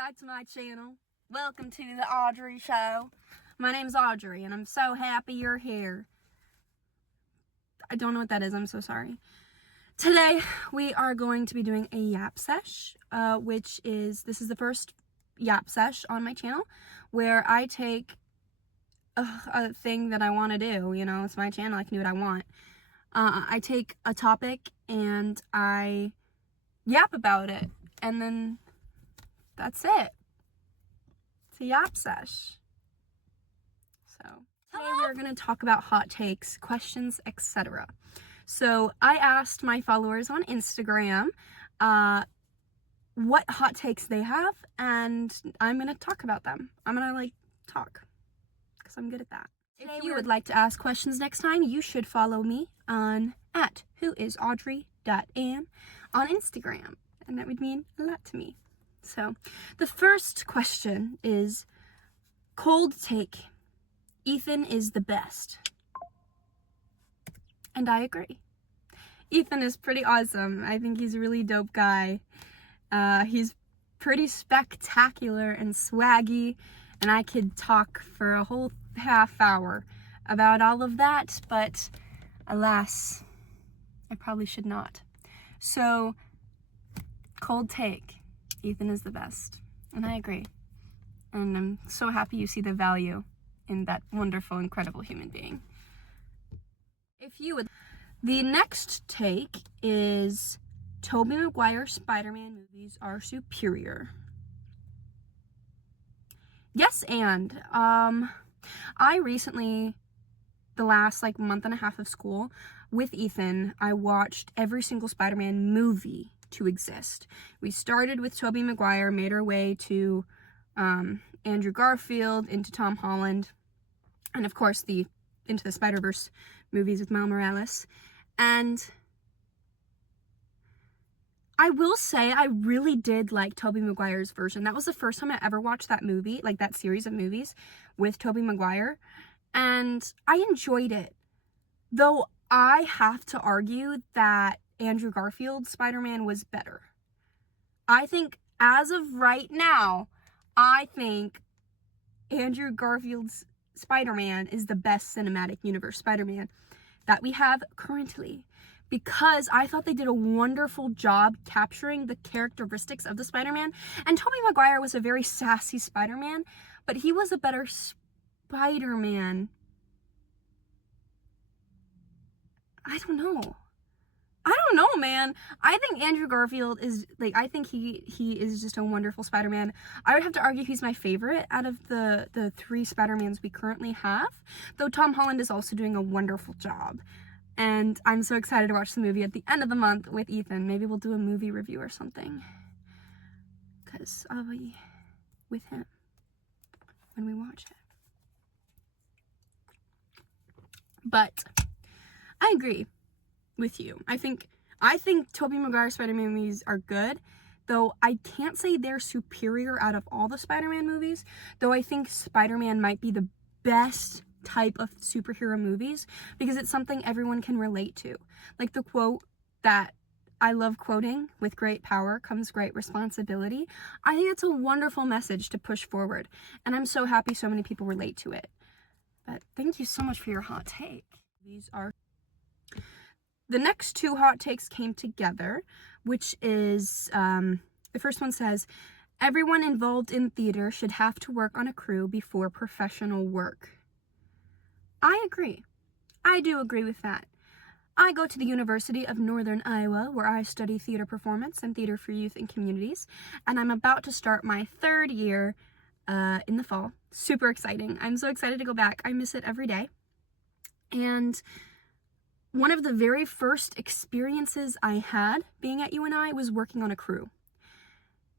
back to my channel. Welcome to the Audrey Show. My name's Audrey and I'm so happy you're here. I don't know what that is, I'm so sorry. Today we are going to be doing a yap sesh, this is the first yap sesh on my channel where I take a thing that I want to do. You know, it's my channel, I can do what I want. I take a topic and I yap about it, and then that's it. It's a yap sesh. So today we're going to talk about hot takes, questions, etc. So I asked my followers on Instagram what hot takes they have, and I'm going to talk about them. I'm going to talk because I'm good at that. If you would like to ask questions next time, you should follow me on @whoisaudrey.am on Instagram, and that would mean a lot to me. So the first question is cold take. Ethan is the best. And I agree. Ethan is pretty awesome. I think he's a really dope guy. He's pretty spectacular and swaggy, and I could talk for a whole half hour about all of that, but alas, I probably should not. So, cold take. Ethan is the best. And I agree. And I'm so happy you see the value in that wonderful, incredible human being. The next take is Tobey Maguire Spider-Man movies are superior. Yes, and I recently, the last month and a half of school, with Ethan, I watched every single Spider-Man movie to exist. We started with Tobey Maguire, made our way to Andrew Garfield, into Tom Holland, and of course into the Spider-Verse movies with Miles Morales. And I will say I really did like Tobey Maguire's version. That was the first time I ever watched that movie, that series of movies with Tobey Maguire, and I enjoyed it. Though I have to argue that Andrew Garfield's Spider-Man was better. I think, as of right now, I think Andrew Garfield's Spider-Man is the best cinematic universe Spider-Man that we have currently, because I thought they did a wonderful job capturing the characteristics of the Spider-Man. And Tobey Maguire was a very sassy Spider-Man, but he was a better Spider-Man. I don't know, man. I think Andrew Garfield is, I think he is just a wonderful Spider-Man. I would have to argue he's my favorite out of the three Spider-Mans we currently have, though Tom Holland is also doing a wonderful job. And I'm so excited to watch the movie at the end of the month with Ethan. Maybe we'll do a movie review or something, because I'll be with him when we watch it. But I agree with you. I think Tobey Maguire Spider-Man movies are good, though I can't say they're superior out of all the Spider-Man movies, though I think Spider-Man might be the best type of superhero movies because it's something everyone can relate to. Like the quote that I love quoting, "With great power comes great responsibility." I think it's a wonderful message to push forward, and I'm so happy so many people relate to it. But thank you so much for your hot take. The next two hot takes came together, which is, the first one says, everyone involved in theater should have to work on a crew before professional work. I agree. I do agree with that. I go to the University of Northern Iowa, where I study theater performance and theater for youth and communities, and I'm about to start my third year in the fall. Super exciting. I'm so excited to go back. I miss it every day. And one of the very first experiences I had being at UNI was working on a crew.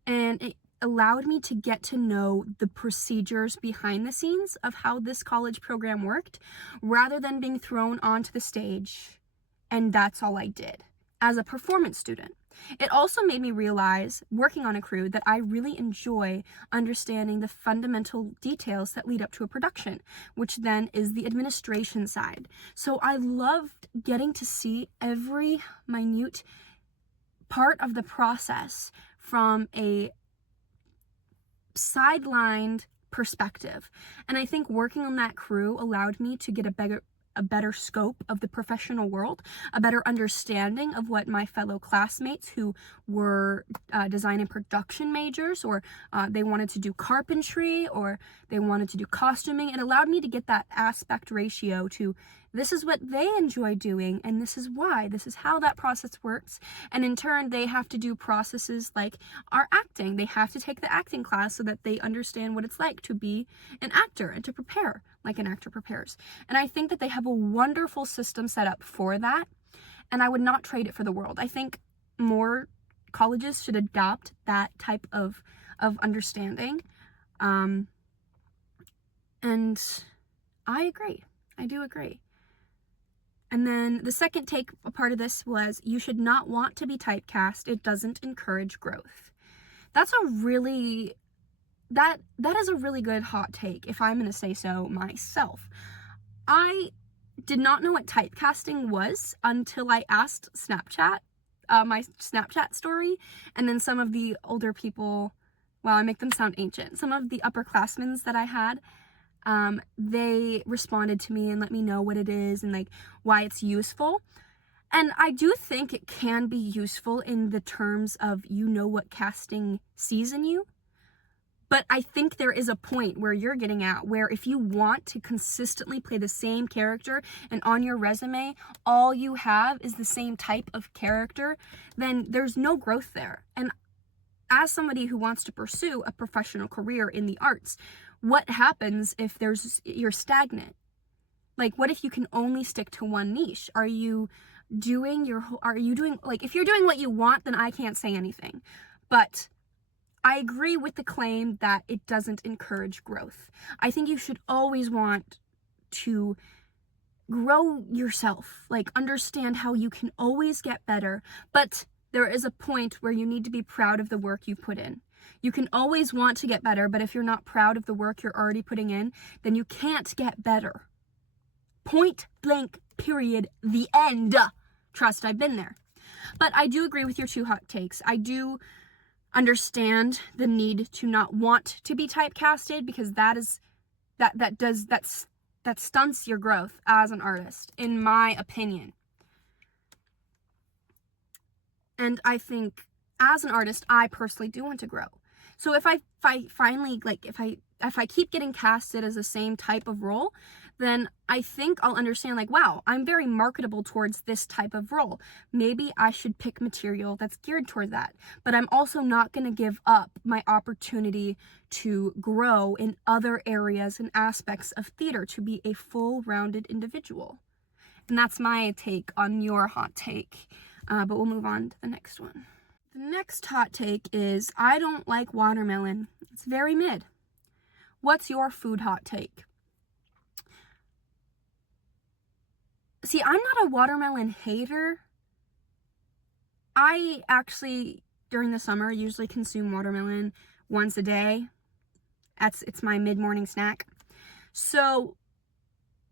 And it allowed me to get to know the procedures behind the scenes of how this college program worked, rather than being thrown onto the stage and that's all I did as a performance student. It also made me realize, working on a crew, that I really enjoy understanding the fundamental details that lead up to a production, which then is the administration side. So I loved getting to see every minute part of the process from a sidelined perspective. And I think working on that crew allowed me to get a better scope of the professional world, a better understanding of what my fellow classmates who were design and production majors, or they wanted to do carpentry, or they wanted to do costuming. It allowed me to get that aspect ratio to, this is what they enjoy doing, and this is why, this is how that process works. And in turn, they have to do processes like our acting. They have to take the acting class so that they understand what it's like to be an actor and to prepare like an actor prepares. And I think that they have a wonderful system set up for that, and I would not trade it for the world. I think more colleges should adopt that type of understanding. And I agree. I do agree. And then the second take part of this was, you should not want to be typecast. It doesn't encourage growth. That's a really, that is a really good hot take, if I'm going to say so myself. I did not know what typecasting was until I asked Snapchat, my Snapchat story, and then some of the older people, well, I make them sound ancient, some of the upperclassmen that I had, they responded to me and let me know what it is and like why it's useful. And I do think it can be useful in the terms of, you know, what casting sees in you. But I think there is a point where you're getting at where if you want to consistently play the same character and on your resume all you have is the same type of character, then there's no growth there. And as somebody who wants to pursue a professional career in the arts, what happens if you're stagnant? Like, what if you can only stick to one niche? If you're doing what you want, then I can't say anything. But I agree with the claim that it doesn't encourage growth. I think you should always want to grow yourself, like understand how you can always get better, but there is a point where you need to be proud of the work you put in. You can always want to get better, but if you're not proud of the work you're already putting in, then you can't get better. Point blank, period, the end. Trust, I've been there. But I do agree with your two hot takes. I do understand the need to not want to be typecasted, because that stunts your growth as an artist, in my opinion. And I think as an artist, I personally do want to grow. So if I keep getting casted as the same type of role, then I think I'll understand, like, wow, I'm very marketable towards this type of role. Maybe I should pick material that's geared toward that. But I'm also not going to give up my opportunity to grow in other areas and aspects of theater, to be a full-rounded individual. And that's my take on your hot take. But we'll move on to the next one. The next hot take is, I don't like watermelon. It's very mid. What's your food hot take? See, I'm not a watermelon hater. I actually, during the summer, usually consume watermelon once a day. It's my mid-morning snack. So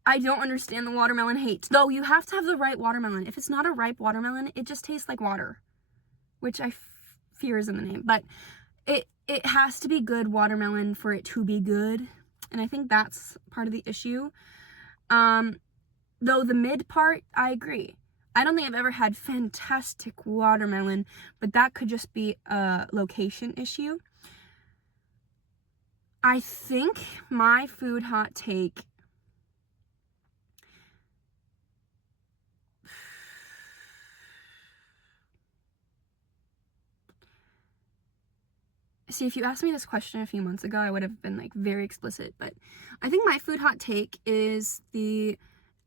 I don't understand the watermelon hate. Though you have to have the right watermelon. If it's not a ripe watermelon, it just tastes like water, which I fear is in the name. But it has to be good watermelon for it to be good. And I think that's part of the issue. Though the mid part, I agree. I don't think I've ever had fantastic watermelon, but that could just be a location issue. I think my food hot take, see, if you asked me this question a few months ago, I would have been like very explicit, but I think my food hot take is the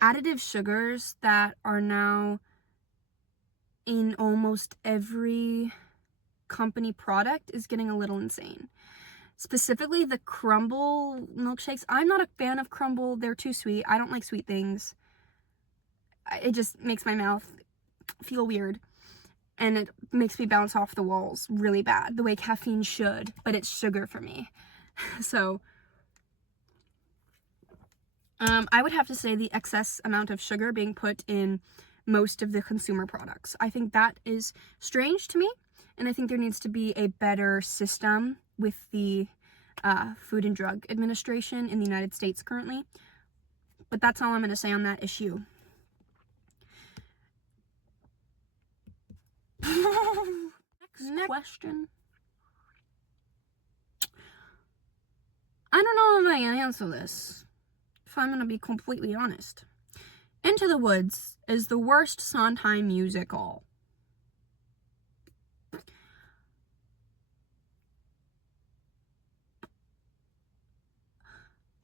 additive sugars that are now in almost every company product is getting a little insane. Specifically the crumble milkshakes. I'm not a fan of crumble. They're too sweet. I don't like sweet things. It just makes my mouth feel weird. And it makes me bounce off the walls really bad, the way caffeine should, but it's sugar for me. So I would have to say the excess amount of sugar being put in most of the consumer products. I think that is strange to me, and I think there needs to be a better system with the Food and Drug Administration in the United States currently. But that's all I'm going to say on that issue. Next question. I don't know if I can answer this, if I'm going to be completely honest. Into the Woods is the worst Sondheim musical.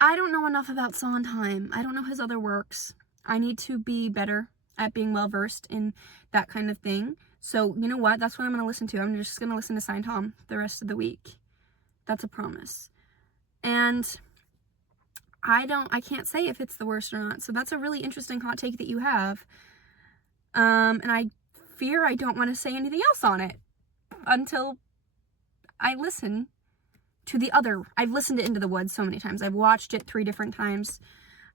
I don't know enough about Sondheim. I don't know his other works. I need to be better at being well-versed in that kind of thing. So, you know what? That's what I'm going to listen to. I'm just going to listen to Sondheim the rest of the week. That's a promise. And I can't say if it's the worst or not. So that's a really interesting hot take that you have. And I fear I don't want to say anything else on it until I listen to the other. I've listened to Into the Woods so many times. I've watched it 3 different times.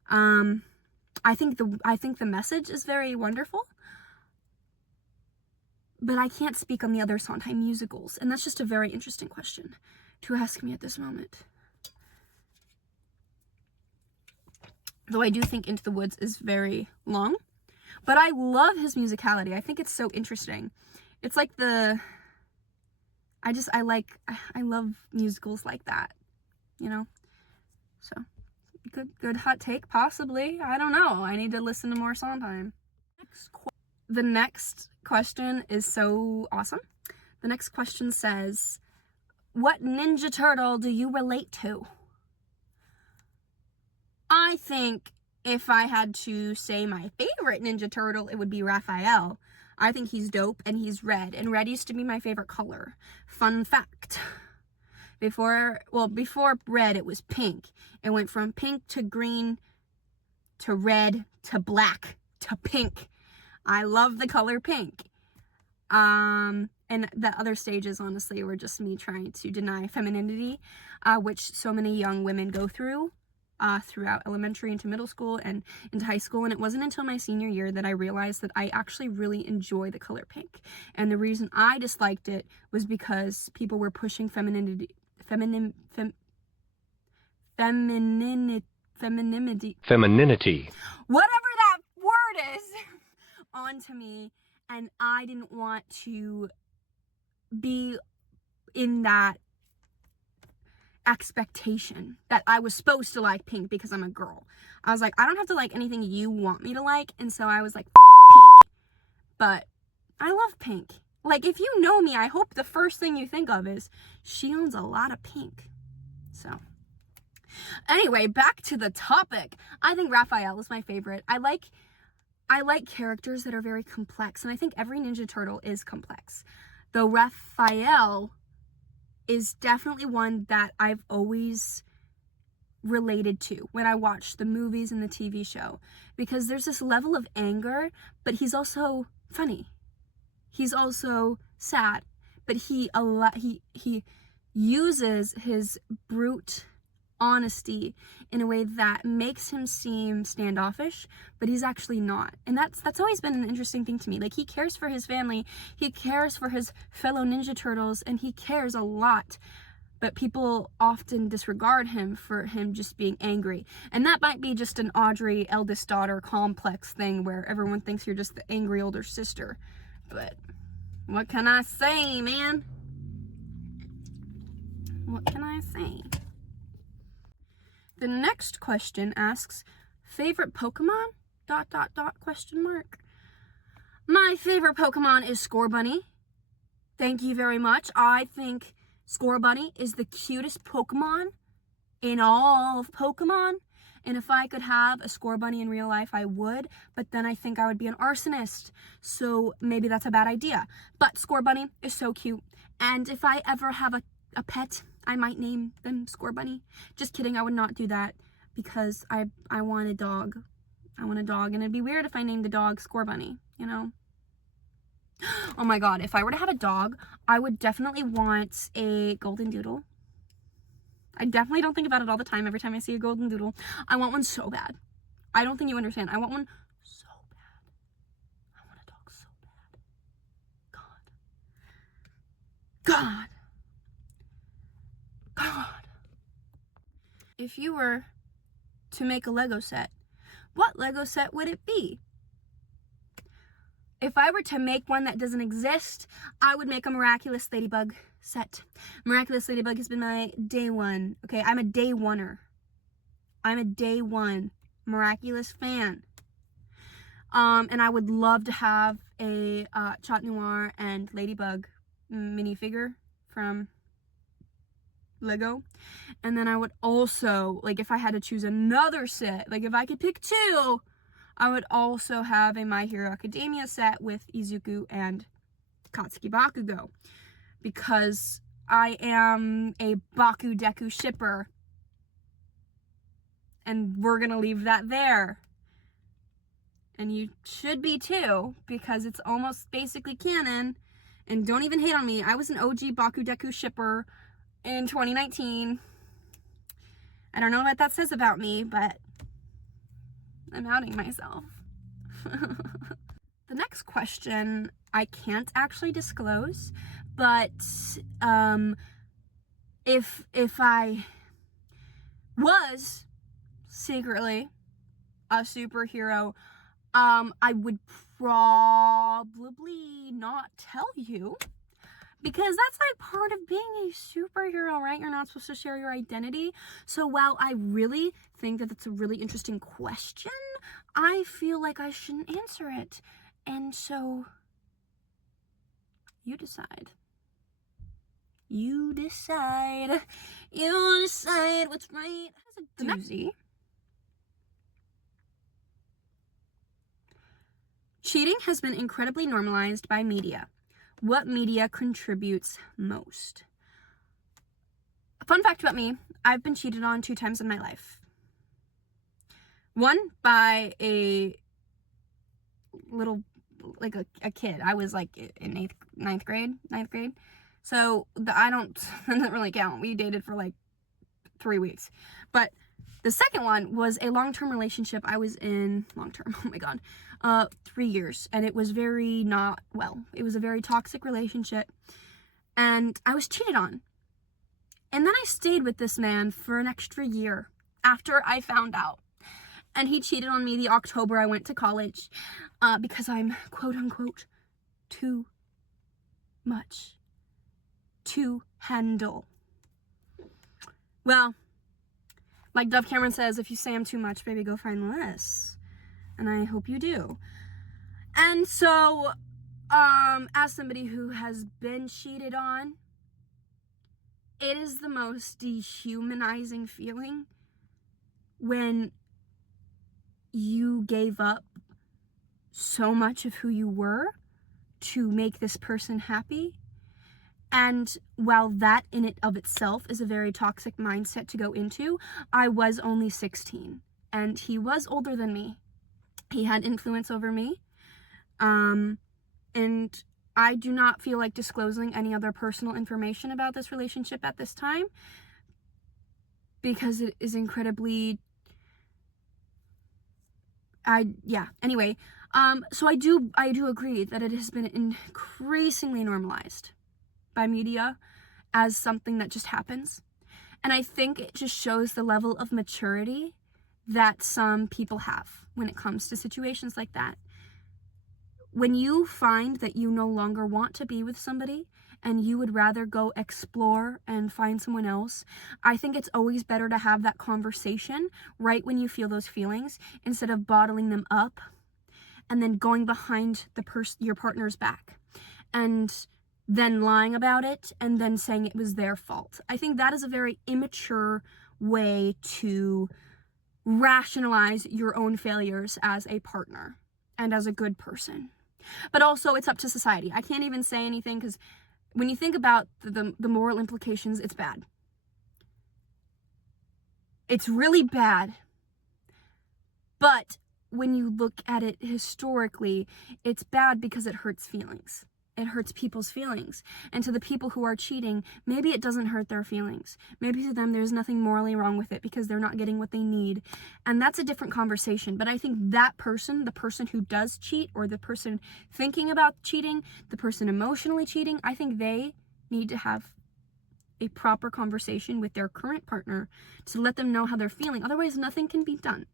I think the message is very wonderful, but I can't speak on the other Sondheim musicals, and that's just a very interesting question to ask me at this moment. Though I do think Into the Woods is very long, but I love his musicality. I think it's so interesting. It's like I love musicals like that, you know? So, good hot take, possibly. I don't know. I need to listen to more Sondheim. The next question is so awesome. The next question says, what Ninja Turtle do you relate to? I think if I had to say my favorite Ninja Turtle, it would be Raphael. I think he's dope, and he's red, and red used to be my favorite color. Fun fact. Before red, it was pink. It went from pink to green to red to black to pink. I love the color pink. And the other stages, honestly, were just me trying to deny femininity, which so many young women go through throughout elementary into middle school and into high school. And it wasn't until my senior year that I realized that I actually really enjoy the color pink. And the reason I disliked it was because people were pushing femininity, whatever that word is, onto me, and I didn't want to be in that expectation that I was supposed to like pink because I'm a girl. I was like, I don't have to like anything you want me to like, and so I was like, pink. But I love pink. Like, if you know me, I hope the first thing you think of is she owns a lot of pink. So anyway, back to the topic. I think Raphael is my favorite. I like characters that are very complex, and I think every Ninja Turtle is complex. Though Raphael is definitely one that I've always related to when I watch the movies and the TV show, because there's this level of anger, but he's also funny. He's also sad, but he uses his brute honesty in a way that makes him seem standoffish, but he's actually not. And that's always been an interesting thing to me. Like, he cares for his family, he cares for his fellow Ninja Turtles, and he cares a lot, but people often disregard him for him just being angry. And that might be just an Audrey eldest daughter complex thing where everyone thinks you're just the angry older sister. But what can I say, man? What can I say? The next question asks, favorite Pokemon? ... question mark. My favorite Pokemon is Scorbunny. Thank you very much. I think Scorbunny is the cutest Pokemon in all of Pokemon. And if I could have a Scorbunny in real life, I would. But then I think I would be an arsonist. So maybe that's a bad idea. But Scorbunny is so cute. And if I ever have a pet, I might name them Scorbunny. Just kidding, I would not do that because I want a dog. I want a dog, and it'd be weird if I named the dog Scorbunny, you know? Oh my god, if I were to have a dog, I would definitely want a golden doodle. I definitely don't think about it all the time every time I see a golden doodle. I want one so bad. I don't think you understand. I want one so bad. I want a dog so bad. God. if you were to make a Lego set, what Lego set would it be? If I were to make one that doesn't exist, I would make a Miraculous Ladybug set. Miraculous Ladybug has been my day one. Okay, I'm a day oneer. I'm a day one Miraculous fan. And I would love to have a Chat Noir and Ladybug minifigure from Lego. And then I would also, like, if I had to choose another set, like if I could pick two, I would also have a My Hero Academia set with Izuku and Katsuki Bakugo, because I am a Baku Deku shipper. And we're gonna leave that there. And you should be too, because it's almost basically canon. And don't even hate on me. I was an OG Baku Deku shipper in 2019. I don't know what that says about me, but I'm outing myself. The next question I can't actually disclose, but if I was secretly a superhero, I would probably not tell you, because that's like part of being a superhero, right? You're not supposed to share your identity. So while I really think that that's a really interesting question, I feel like I shouldn't answer it. And so you decide. You decide. You decide what's right. The doozy. Cheating has been incredibly normalized by media. What media contributes most? A fun fact about me, I've been cheated on 2 times in my life. One by a little, like a kid. I was like in ninth grade. So doesn't really count. We dated for like 3 weeks. But the second one was a long-term relationship. I was in long-term, oh my God, 3 years. And it was very not well. It was a very toxic relationship. And I was cheated on. And then I stayed with this man for an extra year after I found out. And he cheated on me the October I went to college, because I'm quote unquote too much to handle. Well, like Dove Cameron says, if you say I'm too much, baby, go find less. And I hope you do. And so, as somebody who has been cheated on, it is the most dehumanizing feeling when you gave up so much of who you were to make this person happy. And while that in it of itself is a very toxic mindset to go into, I was only 16 and he was older than me. He had influence over me. And I do not feel like disclosing any other personal information about this relationship at this time, because it is incredibly, anyway, so I do agree that it has been increasingly normalized by media as something that just happens. And I think it just shows the level of maturity that some people have when it comes to situations like that. When you find that you no longer want to be with somebody and you would rather go explore and find someone else, I think it's always better to have that conversation right when you feel those feelings, instead of bottling them up and then going behind your partner's back and then lying about it and then saying it was their fault. I think that is a very immature way to rationalize your own failures as a partner and as a good person. But also, it's up to society. I can't even say anything, because when you think about the moral implications, it's bad. It's really bad. But when you look at it historically, it's bad because it hurts feelings. It hurts people's feelings. And to the people who are cheating, maybe it doesn't hurt their feelings. Maybe to them there's nothing morally wrong with it because they're not getting what they need. And that's a different conversation. But I think that person, the person who does cheat, or the person thinking about cheating, the person emotionally cheating, I think they need to have a proper conversation with their current partner to let them know how they're feeling. Otherwise, nothing can be done.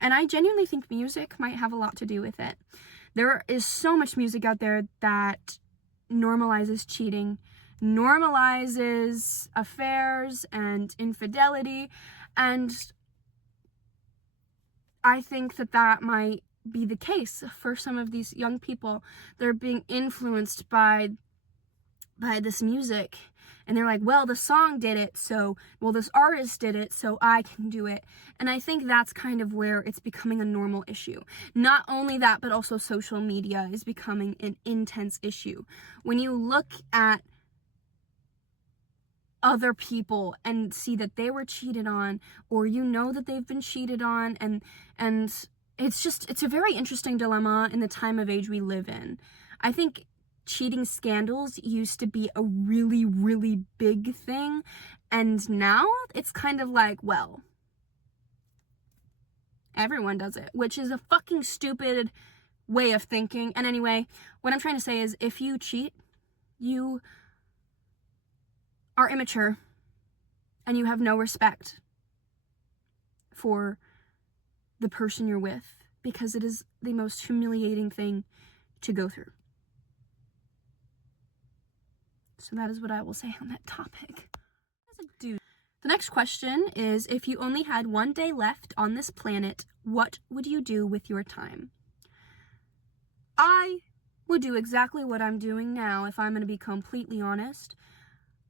And I genuinely think music might have a lot to do with it. There is so much music out there that normalizes cheating, normalizes affairs and infidelity, and I think that might be the case for some of these young people. They're being influenced by this music, and they're like, well, the song did it, so, well, this artist did it, so I can do it. And I think that's kind of where it's becoming a normal issue. Not only that, but also social media is becoming an intense issue. When you look at other people and see that they were cheated on, or you know that they've been cheated on, and it's a very interesting dilemma in the time of age we live in. I think cheating scandals used to be a really, really big thing, and now it's kind of like, well, everyone does it, which is a fucking stupid way of thinking. And anyway, what I'm trying to say is, if you cheat, you are immature and you have no respect for the person you're with, because it is the most humiliating thing to go through. So that is what I will say on that topic. The next question is, if you only had one day left on this planet, what would you do with your time? I would do exactly what I'm doing now, if I'm going to be completely honest.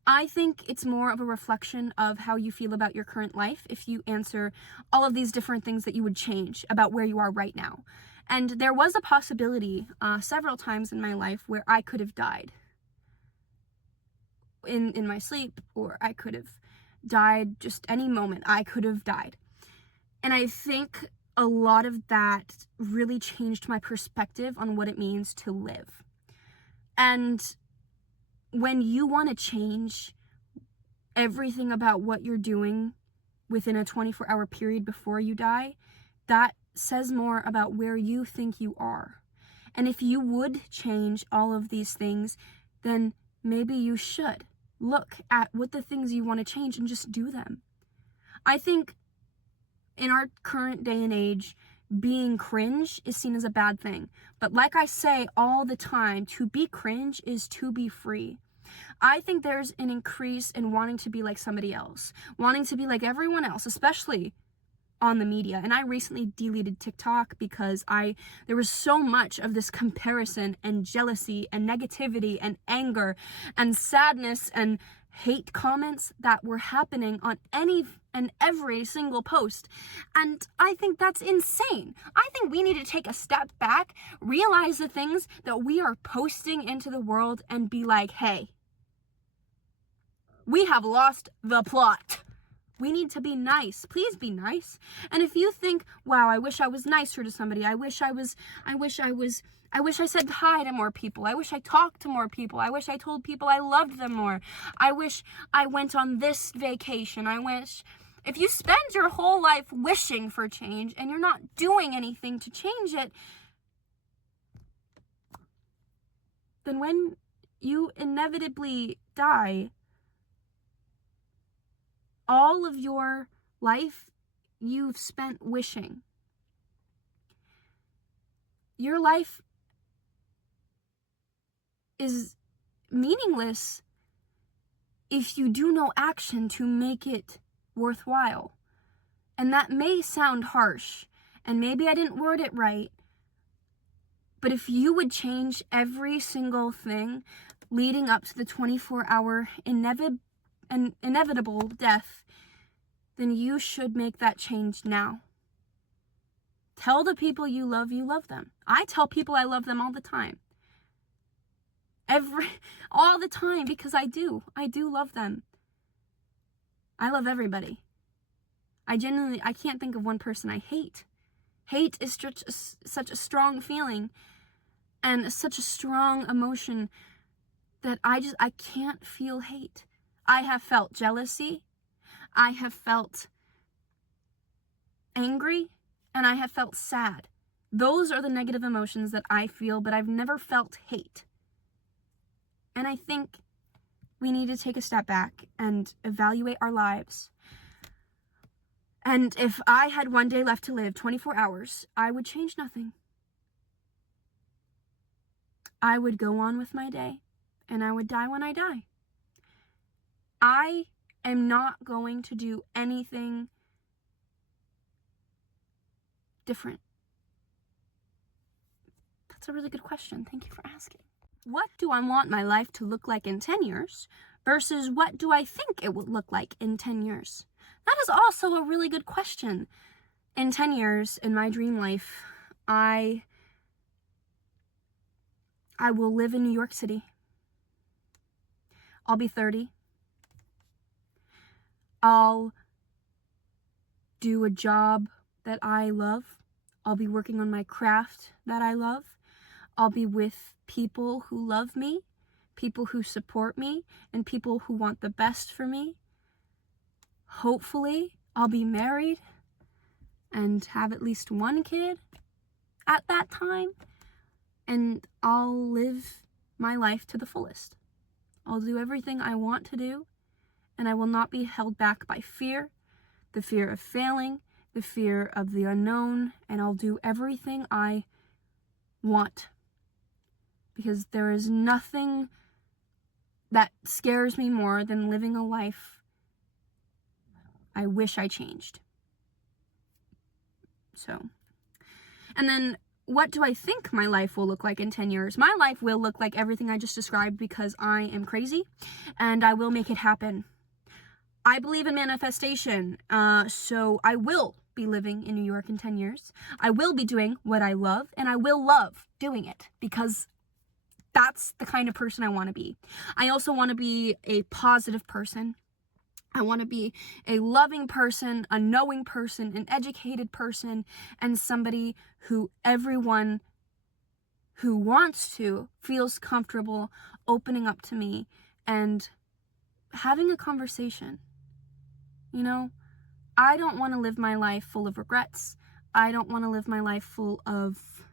I think it's more of a reflection of how you feel about your current life if you answer all of these different things that you would change about where you are right now. And there was a possibility several times in my life where I could have died in my sleep, or I could have died just any moment. I could have died. And I think a lot of that really changed my perspective on what it means to live. And when you want to change everything about what you're doing within a 24-hour period before you die, that says more about where you think you are. And if you would change all of these things, then maybe you should look at what the things you want to change and just do them. I think in our current day and age, being cringe is seen as a bad thing. But like I say all the time, to be cringe is to be free. I think there's an increase in wanting to be like somebody else, wanting to be like everyone else, especially on the media. And I recently deleted TikTok because there was so much of this comparison and jealousy and negativity and anger and sadness and hate comments that were happening on any and every single post. And I think that's insane. I think we need to take a step back, realize the things that we are posting into the world, and be like, hey, we have lost the plot. We need to be nice. Please be nice. And if you think, wow, I wish I was nicer to somebody. I wish I said hi to more people. I wish I talked to more people. I wish I told people I loved them more. I wish I went on this vacation. If you spend your whole life wishing for change and you're not doing anything to change it, then when you inevitably die, all of your life you've spent wishing. Your life is meaningless if you do no action to make it worthwhile. And that may sound harsh, and maybe I didn't word it right, but if you would change every single thing leading up to the 24-hour inevitable death, then you should make that change now. Tell the people you love them. I tell people I love them all the time. All the time, because I do love them. I love everybody. I can't think of one person I hate. Hate is such a strong feeling and such a strong emotion that I can't feel hate. I have felt jealousy, I have felt angry, and I have felt sad. Those are the negative emotions that I feel, but I've never felt hate. And I think we need to take a step back and evaluate our lives. And if I had one day left to live, 24 hours, I would change nothing. I would go on with my day, and I would die when I die. I am not going to do anything different. That's a really good question. Thank you for asking. What do I want my life to look like in 10 years versus what do I think it would look like in 10 years? That is also a really good question. In 10 years, in my dream life, I will live in New York City. I'll be 30. I'll do a job that I love. I'll be working on my craft that I love. I'll be with people who love me, people who support me, and people who want the best for me. Hopefully, I'll be married and have at least one kid at that time, and I'll live my life to the fullest. I'll do everything I want to do, and I will not be held back by fear, the fear of failing, the fear of the unknown, and I'll do everything I want. Because there is nothing that scares me more than living a life I wish I changed. So, and then what do I think my life will look like in 10 years? My life will look like everything I just described because I am crazy and I will make it happen. I believe in manifestation, so I will be living in New York in 10 years. I will be doing what I love, and I will love doing it because that's the kind of person I want to be. I also want to be a positive person. I want to be a loving person, a knowing person, an educated person, and somebody who everyone who wants to feels comfortable opening up to me and having a conversation. You know, I don't want to live my life full of regrets. I don't want to live my life full of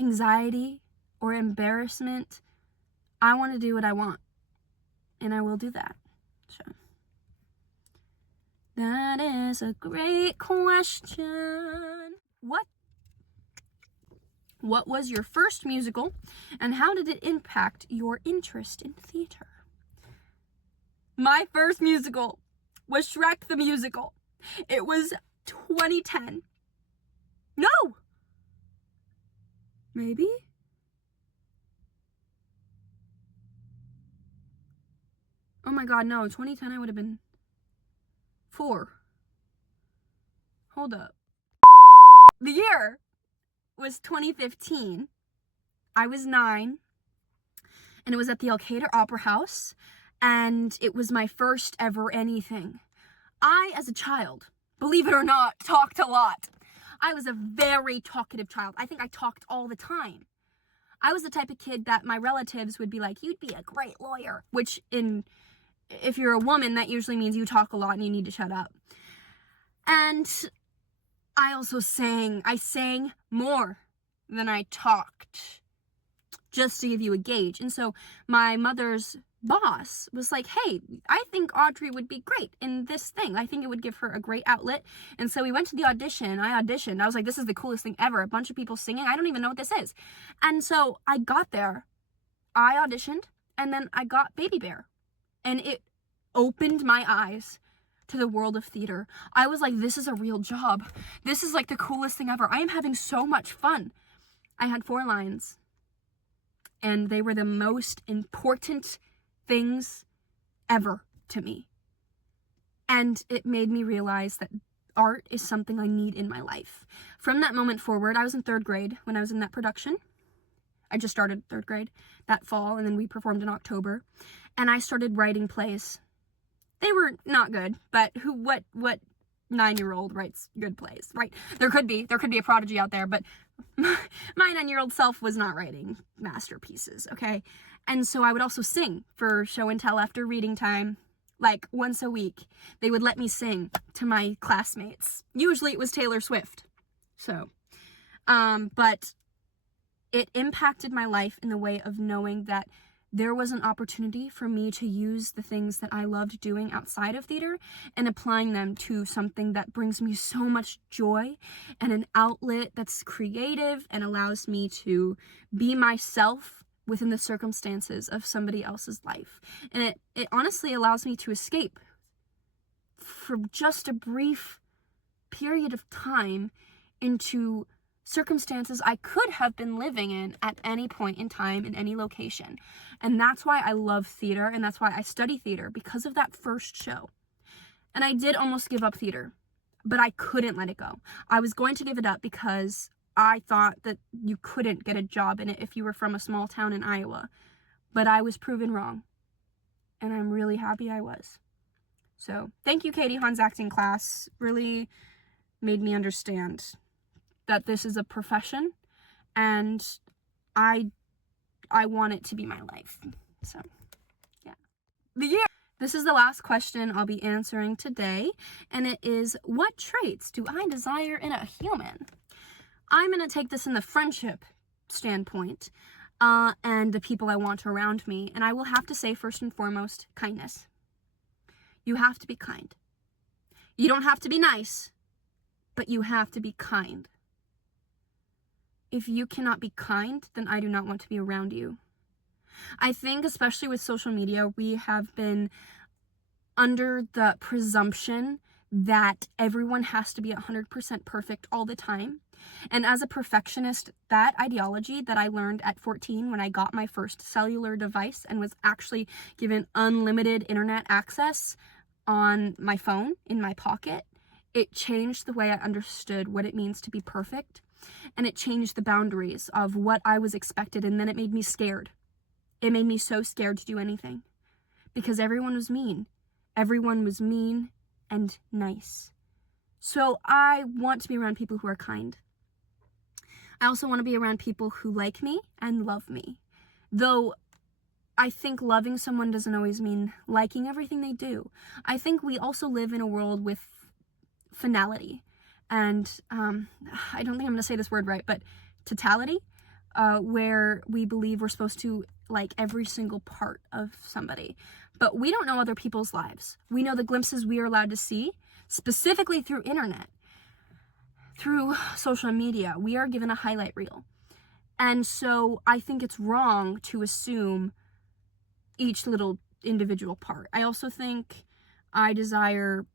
anxiety or embarrassment. I want to do what I want, and I will do that. So that is a great question. What was your first musical, and how did it impact your interest in theater? My first musical was Shrek the Musical. It was 2010. No! Maybe? Oh my god, no. 2010 I would have been 4. Hold up. The year was 2015. I was 9. And it was at the Alcator Opera House. And it was my first ever anything. I, as a child, believe it or not, talked a lot. I was a very talkative child. I think I talked all the time. I was the type of kid that my relatives would be like, you'd be a great lawyer. Which, if you're a woman, that usually means you talk a lot and you need to shut up. And I also sang. I sang more than I talked, just to give you a gauge. And so my mother's boss was like, hey, I think Audrey would be great in this thing. I think it would give her a great outlet. And so we went to the audition. I auditioned. I was like, this is the coolest thing ever. A bunch of people singing. I don't even know what this is. And so I got there. I auditioned. And then I got Baby Bear. And it opened my eyes to the world of theater. I was like, this is a real job. This is like the coolest thing ever. I am having so much fun. I had 4 lines. And they were the most important things ever to me. And it made me realize that art is something I need in my life. From that moment forward, I was in 3rd grade when I was in that production. I just started 3rd grade that fall, and then we performed in October. And I started writing plays. They were not good, but what 9-year-old writes good plays, right? There could be a prodigy out there, but my 9-year-old self was not writing masterpieces, okay? And so I would also sing for show and tell after reading time, like once a week. They would let me sing to my classmates. Usually it was Taylor Swift. So But it impacted my life in the way of knowing that there was an opportunity for me to use the things that I loved doing outside of theater and applying them to something that brings me so much joy and an outlet that's creative and allows me to be myself within the circumstances of somebody else's life. And it honestly allows me to escape for just a brief period of time into circumstances I could have been living in at any point in time, in any location. And that's why I love theater, and that's why I study theater, because of that first show. And I did almost give up theater, but I couldn't let it go. I was going to give it up because I thought that you couldn't get a job in it if you were from a small town in Iowa. But I was proven wrong, and I'm really happy I was. So thank you, Katie Hahn's acting class. Really made me understand that this is a profession, and I want it to be my life. So, yeah. This is the last question I'll be answering today, and it is, what traits do I desire in a human? I'm going to take this in the friendship standpoint, and the people I want around me, and I will have to say, first and foremost, kindness. You have to be kind. You don't have to be nice, but you have to be kind. If you cannot be kind, then I do not want to be around you. I think, especially with social media, we have been under the presumption that everyone has to be 100% perfect all the time. And as a perfectionist, that ideology that I learned at 14 when I got my first cellular device and was actually given unlimited internet access on my phone in my pocket, it changed the way I understood what it means to be perfect. And it changed the boundaries of what I was expected, and then it made me scared. It made me so scared to do anything because everyone was mean. Everyone was mean and nice. So I want to be around people who are kind. I also want to be around people who like me and love me. Though I think loving someone doesn't always mean liking everything they do. I think we also live in a world with finality. And I don't think I'm going to say this word right, but totality, where we believe we're supposed to like every single part of somebody. But we don't know other people's lives. We know the glimpses we are allowed to see, specifically through internet, through social media. We are given a highlight reel. And so I think it's wrong to assume each little individual part. I also think I desire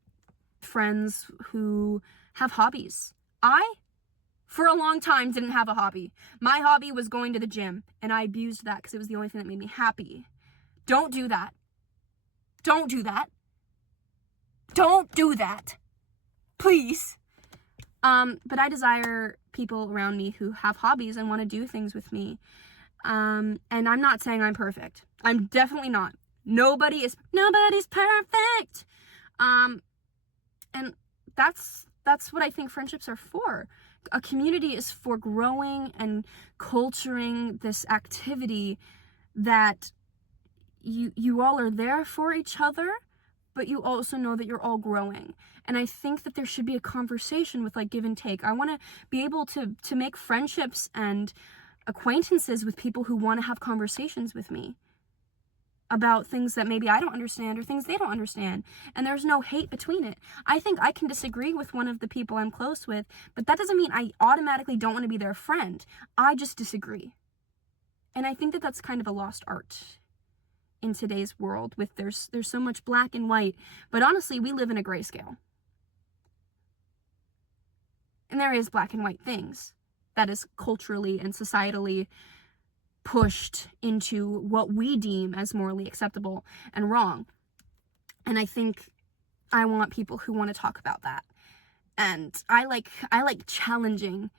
friends who have hobbies. I, for a long time, didn't have a hobby. My hobby was going to the gym, and I abused that because it was the only thing that made me happy. Don't do that. Don't do that. Don't do that. Please. But I desire people around me who have hobbies and want to do things with me. And I'm not saying I'm perfect. I'm definitely not. Nobody's perfect. And that's what I think friendships are for. A community is for growing and culturing this activity that you all are there for each other, but you also know that you're all growing. And I think that there should be a conversation with like give and take. I want to be able to make friendships and acquaintances with people who want to have conversations with me about things that maybe I don't understand or things they don't understand. And there's no hate between it. I think I can disagree with one of the people I'm close with, but that doesn't mean I automatically don't want to be their friend. I just disagree. And I think that that's kind of a lost art in today's world with there's so much black and white, but honestly, we live in a grayscale. And there is black and white things that is culturally and societally pushed into what we deem as morally acceptable and wrong. And I think I want people who want to talk about that. And I like challenging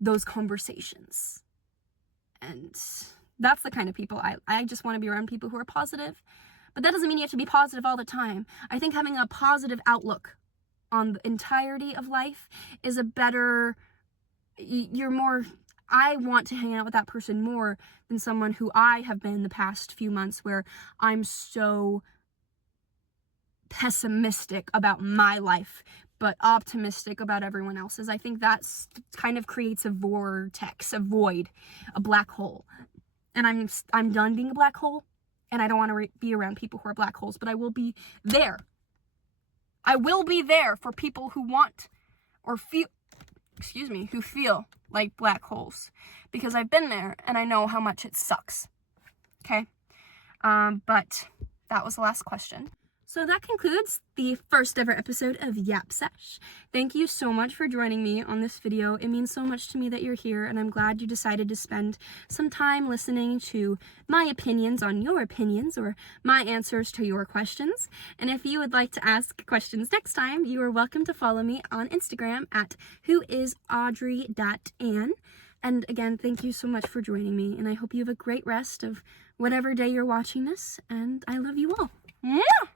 those conversations. And that's the kind of people I just want to be around people who are positive. But that doesn't mean you have to be positive all the time. I think having a positive outlook on the entirety of life is a better, I want to hang out with that person more than someone who I have been the past few months where I'm so pessimistic about my life but optimistic about everyone else's. I think that's kind of creates a vortex, a void, a black hole. And I'm done being a black hole, and I don't want to be around people who are black holes, but I will be there. I will be there for people who want or feel, who feel like black holes, because I've been there and I know how much it sucks. Okay? But that was the last question. So that concludes the first ever episode of Yap Sesh. Thank you so much for joining me on this video. It means so much to me that you're here, and I'm glad you decided to spend some time listening to my opinions on your opinions, or my answers to your questions. And if you would like to ask questions next time, you are welcome to follow me on Instagram at whoisaudrey.ann. And again, thank you so much for joining me, and I hope you have a great rest of whatever day you're watching this, and I love you all. Mwah!